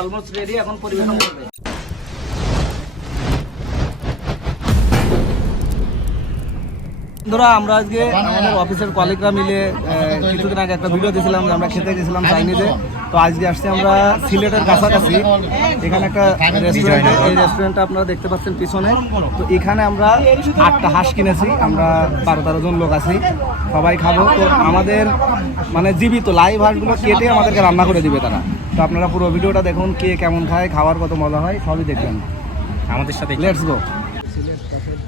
Almost ready এখন পরিবেশন করবে। বন্ধুরা, আমরা আজকে আমাদের অফিসের কলিগরা মিলে কিছুদিন আগে একটা ভিডিও দিয়েছিলাম যে আমরা খেতে গেছিলাম চাইনিজে। তো আজকে আসছি আমরা সিলেটের কাছাকাছি। এখানে একটা রেস্টুরেন্ট এই রেস্টুরেন্টটা আপনারা দেখতে পাচ্ছেন পিছনে। তো এখানে আমরা আটটা হাঁস কিনেছি। আমরা বারো তেরো জন লোক আছি। সবাই খাব। তো আমাদের মানে জীবিত লাইভ হাঁসগুলো কেটে আমাদেরকে রান্না করে দিবে তারা। তো আপনারা পুরো ভিডিওটা দেখুন কে কেমন খায় খাওয়ার কত মজা হয় সবই দেখবেন। আমাদের সাথে লেটস গো সিলেট পাশের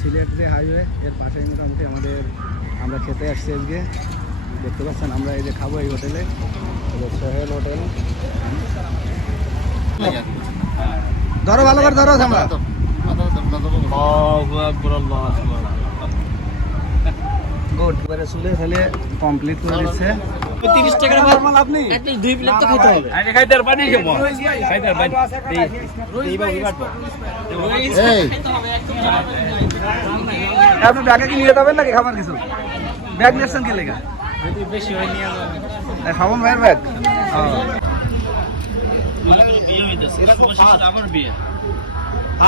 সিলেট যে হাইওয়ে এর পাশেই মোটামুটি আমাদের আমরা খেতে আসছি আজকে। দেখতে পাচ্ছেন আমরা এই যে খাব এই হোটেলে। সোহেল হোটেল। ধরো ভালো করে ধরো আমরা গুড এবারে চুলে ফেলে কমপ্লিট করে দিচ্ছে। তিরিশ টাকার নরমাল আপনি? দুই প্লেট তো খাইতে হবে। আমি পানি খাব। পানি আপনি ব্যাগে কি নিয়ে যাবেন নাকি খাবার কিছু? ব্যাগ নিয়েছেন কি লেগে? বেশি হয় নিয়ে ভাইয়ের ব্যাগ?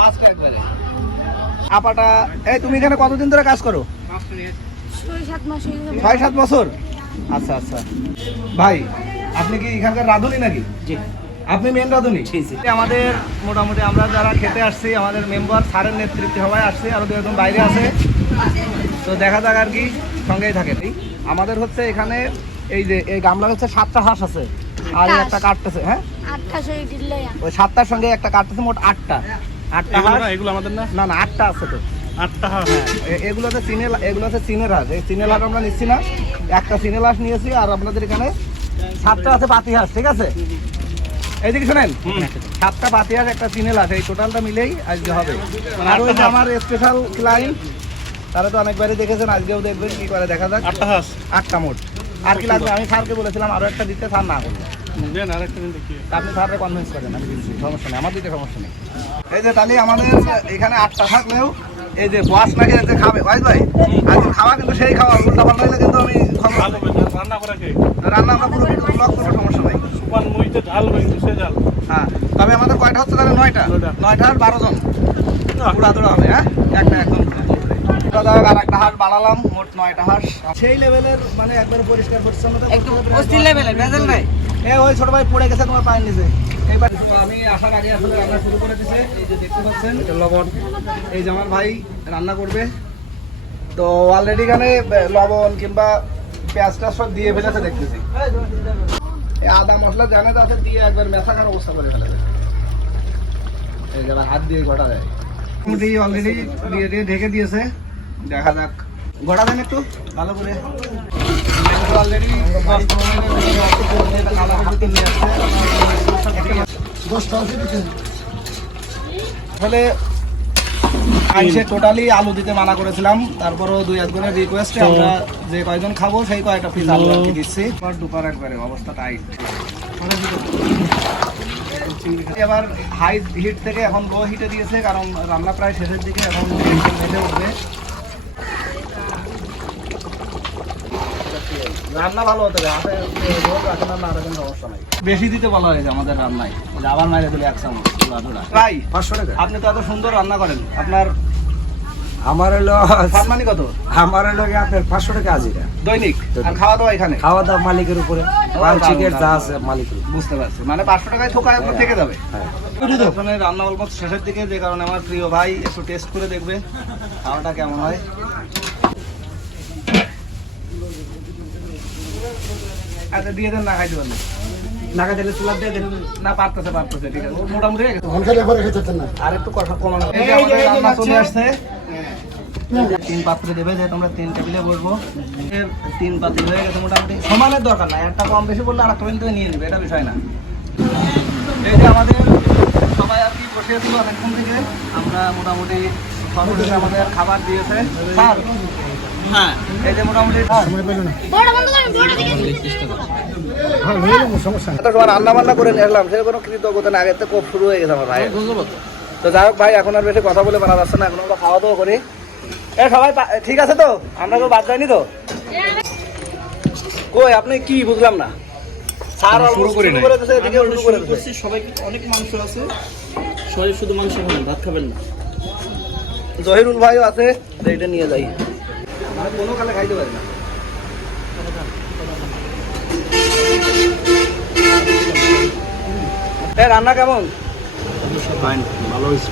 আজকে একবারে। আপাটা এই তুমি এখানে কতদিন ধরে কাজ করো? ছয় সাত মাস ছয় সাত বছর? আচ্ছা আচ্ছা। ভাই আপনি কি এখানকার রাঁধুনি নাকি? জি। আপনি মেন রাঁধুনি? আমাদের মোটামুটি আমরা যারা খেতে আসছি আমাদের মেম্বার স্যারের নেতৃত্বে সবাই আসছে আরও দু একজন বাইরে আছে। তো দেখা যাক আর কি সঙ্গেই থাকে আমাদের হচ্ছে এখানে এই যে এই গামলা হচ্ছে সাতটা হাঁস আছে। আর একটা কাটতেছে হ্যাঁ? আটটা শরীর দিলে ওই সাতটার সঙ্গে একটা কাটতেছে মোট আটটা। আটটা হাঁস এগুলো আমাদের না? না না আটটা আছে তো। আটটা হ্যাঁ এগুলোতে চিনে এগুলো হচ্ছে চিনের হাঁস এই চিনের হাঁস আমরা নিচ্ছি না। একটা হাঁস নিয়েছি আর আপনাদের এখানে সাতটা আছে পাতি হাঁস ঠিক আছে? এইদিকে শোনেন সাতটা পাতি হাঁস একটা হাঁস এই টোটালটা মিলেই আজকে হবে। আর ওই আমার স্পেশাল ক্লায়েন্ট তারা তো অনেকবারই দেখেছেন আজকেও দেখবেন কি করে দেখা যাক। আটটা হাঁস। আটটা মোট। আর কি লাগবে? আমি স্যারকে বলেছিলাম আরও একটা দিতে স্যার না করল আপনি স্যারকে কনভিন্স করেন আমি দিচ্ছি সমস্যা নেই আমার দিতে সমস্যা নেই। এই যে তাহলে আমাদের এখানে আটটা থাকলেও এই যে বস নাকি যে খাবে ভাই ভাই আজকে খাওয়া কিন্তু সেই খাওয়া উল্টা পাল্টা হলে কিন্তু আমি রান্না করা কে? রান্না আমরা পুরো ব্লক করব সমস্যা নাই। সুপার মুইতে ঝাল হবে সে ঝাল। হ্যাঁ তবে আমাদের কয়টা হচ্ছে তাহলে? নয়টা। নয়টা। নয়টা আর বারো জন। পুরা দৌড়া হবে হ্যাঁ? একটা একদম আর একটা হাঁস বাড়ালাম মোট নয়টা হাঁস। সেই লেভেলের মানে একবারে পরিষ্কার পরিচ্ছন্নতা একদম অস্থির লেভেলের ভেজাল নাই। এ ওই ছোট ভাই পড়ে গেছে তোমার পায়ের নিচে। এইবার আমি আসার আগে আসলে রান্না শুরু করে দিছে এই যে দেখতে পাচ্ছেন। এটা লবণ। এই যে আমার ভাই রান্না করবে। তো অলরেডি এখানে লবণ কিংবা সব দিয়ে ফেলেছে দেখতেছি। এই আদা মশলা জানে তাতে দিয়ে একবার মেথা খার অবস্থা করে ফেলেছে। এই হাত দিয়ে ঘটা দেয়। অলরেডি দিয়ে দিয়ে ঢেকে দিয়েছে। দেখা যাক। ঘটা দেন একটু ভালো করে। তাহলে আইসে টোটালি আলু দিতে মানা করেছিলাম। তারপরও দুই একজনের রিকোয়েস্টে আমরা যে কয়জন খাব সেই কয়েকটা পিস আলু আর কি দিচ্ছি। দুপার দুপার একবারে অবস্থা টাইট এবার হাই হিট থেকে এখন লো হিটে দিয়েছে কারণ রান্না প্রায় শেষের দিকে এখন মেটে উঠবে। রান্না ভালো হতে হবে রাখেন সমস্যা নাই। বেশি দিতে বলা হয়েছে আমাদের রান্নায়। আবার মাইরে দিলে এক চামচ প্রায় পাঁচশো টাকা। আপনি তো এত সুন্দর রান্না করেন। আপনার আমার হলো সম্মানই কত? আমার হলো আপনার পাঁচশো টাকা হাজিরা। দৈনিক? আর খাওয়া দাওয়া এখানে? খাওয়া দাওয়া মালিকের উপরে। চিকেন যা আছে মালিকের বুঝতে পারছি। মানে পাঁচশো টাকায় থোকায় উপর থেকে যাবে? হ্যাঁ। ওখানে রান্না অল্প শেষের দিকে যে কারণে আমার প্রিয় ভাই একটু টেস্ট করে দেখবে। খাওয়াটা কেমন হয়? আচ্ছা দিয়ে দেন না খাইতে পারলে নাকা দিলে চুলা দিয়ে দেন। না পারতেছে পারতেছে ঠিক আছে। মোটামুটি হয়ে গেছে। আর একটু কথা কমানো এই যে আমাদের রান্না চলে আসছে। তিন পাত্রে দেবে যে তোমরা তিন টেবিলে বসবো। তিন পাত্র হয়ে গেছে মোটামুটি। সমানের দরকার নাই। একটা কম বেশি বললে আর একটা কিন্তু নিয়ে নেবে এটা বিষয় না। এই যে আমাদের সবাই আর কি বসে ছিল অনেকক্ষণ থেকে আমরা মোটামুটি সর্বশেষে আমাদের খাবার দিয়েছে। স্যার হ্যাঁ। এই যে মোটামুটি বড় বন্ধ করেন বড় দিকে এত সময় রান্না বান্না করে নিয়ে আসলাম সে কোনো কৃতজ্ঞতা না আগের থেকে খুব শুরু হয়ে গেছে আমার ভাই। তো। যাই হোক ভাই এখন আর বেশি কথা বলে পারা যাচ্ছে না এখন আমরা খাওয়া দাওয়া করি। এ সবাই ঠিক আছে তো? আমরা কেউ বাদ যায়নি তো? কই আপনি কি বুঝলাম না। স্যার শুরু almost করি শুরু নাই। করে শুরু করে করছি। সবাই অনেক মাংস আছে। সবাই শুধু মাংস খাবেন ভাত খাবেন না। জহিরুল ভাইও আছে এটা নিয়ে যাই। মানে কোনো কালে খাইতে পারি না। এ রান্না কেমন? ভালো হয়েছে।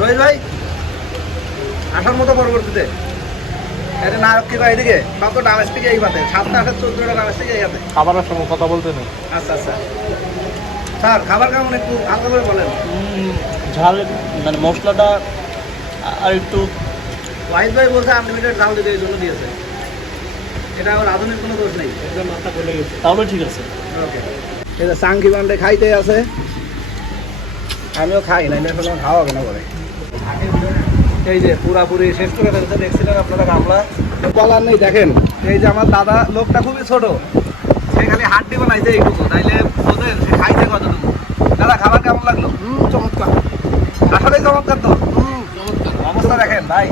রোহিত ভাই আসার মতো পরবর্তীতে। এটা নায়ক কি ভাই এদিকে? সব তো ডামেজ থেকে এই পাতে সাতটা আসার চোদ্দটা ডামেজ থেকে এই হাতে। খাবারের সময় কথা বলতে নেই। আচ্ছা আচ্ছা। স্যার খাবার কেমন একটু হালকা করে বলেন। ঝাল মানে মশলাটা আর একটু ওয়াহিদ ভাই বলছে আনলিমিটেড দিতে এই জন্য দিয়েছে। এটা আবার আধুনিক কোনো দোষ নেই। তাহলে ঠিক আছে। ওকে এটা সাংকি বান্ডে খাইতে আছে। আমিও খাই না এখন খাওয়া হবে না বলে এই যে পুরাপুরি শেষ করে ফেলছে দেখছিলেন আপনারা গামলা? বলার নেই দেখেন। এই যে আমার দাদা লোকটা খুবই ছোট। সে খালি হাড্ডি বানাইছে এইটুকু তাইলে বোঝেন সে খাইছে কতটুকু। দাদা খাবার কেমন লাগল? চমৎকার। আসলেই চমৎকার তো। চমৎকার। অবস্থা দেখেন ভাই।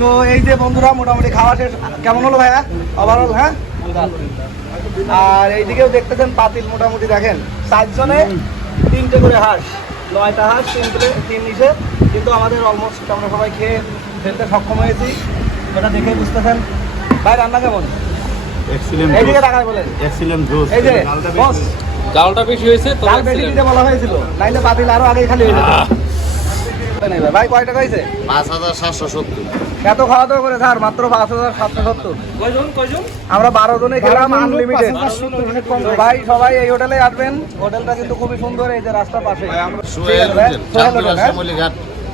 তো এই যে বন্ধুরা মোটামুটি খাওয়া শেষ। কেমন হলো ভাইয়া? ওভারঅল হ্যাঁ? আর এইদিকেও দেখতেছেন পাতিল মোটামুটি দেখেন। চারজনে তিনটে করে হাঁস নয়টা হাঁস তিন প্লেট তিন নিচে। কিন্তু আমাদের অলমোস্ট আমরা সবাই খেয়ে ফেলতে সক্ষম হয়েছি। ওটা দেখে বুঝতেছেন। ভাই রান্না কেমন? এক্সিলেন্ট এইদিকে বলেন। এক্সিলেন্ট এই যে বস ডালটা বেশি হয়েছে তো ডাল বেশি দিতে বলা হয়েছিল। নাইলে পাতিল আরও আগে খালি হয়ে যেত। ভাই, ভাই কয় টাকা হয়েছে পাঁচ হাজার সাতশো সত্তর। এত খাওয়া দাওয়া করে স্যার মাত্র পাঁচ হাজার সাতশো সত্তর। আমরা বারো জনে খেলাম আনলিমিটেড ভাই সবাই এই হোটেলে আসবেন। হোটেলটা কিন্তু খুবই সুন্দর এই যে রাস্তার পাশে। ঠিক আছে ভাই? সোহেল হোটেল, হ্যাঁ?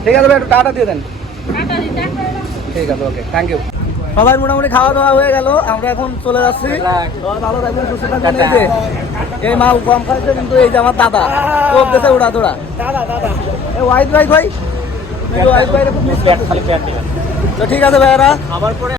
ঠিক আছে ভাই একটু টাটা দিয়ে দেন। ঠিক আছে ওকে থ্যাংক ইউ সবাই মোটামুটি খাওয়া দাওয়া হয়ে গেল আমরা এখন চলে যাচ্ছি। ভালো থাকবেন সুস্থ থাকবেন। এই মা কম খাইছে কিন্তু এই যে আমার দাদা। দেশে উড়া তোড়া দাদা দাদা। এই ওয়াইট ভাই ভাই তো ঠিক আছে ভাইয়ারা। আমার পরে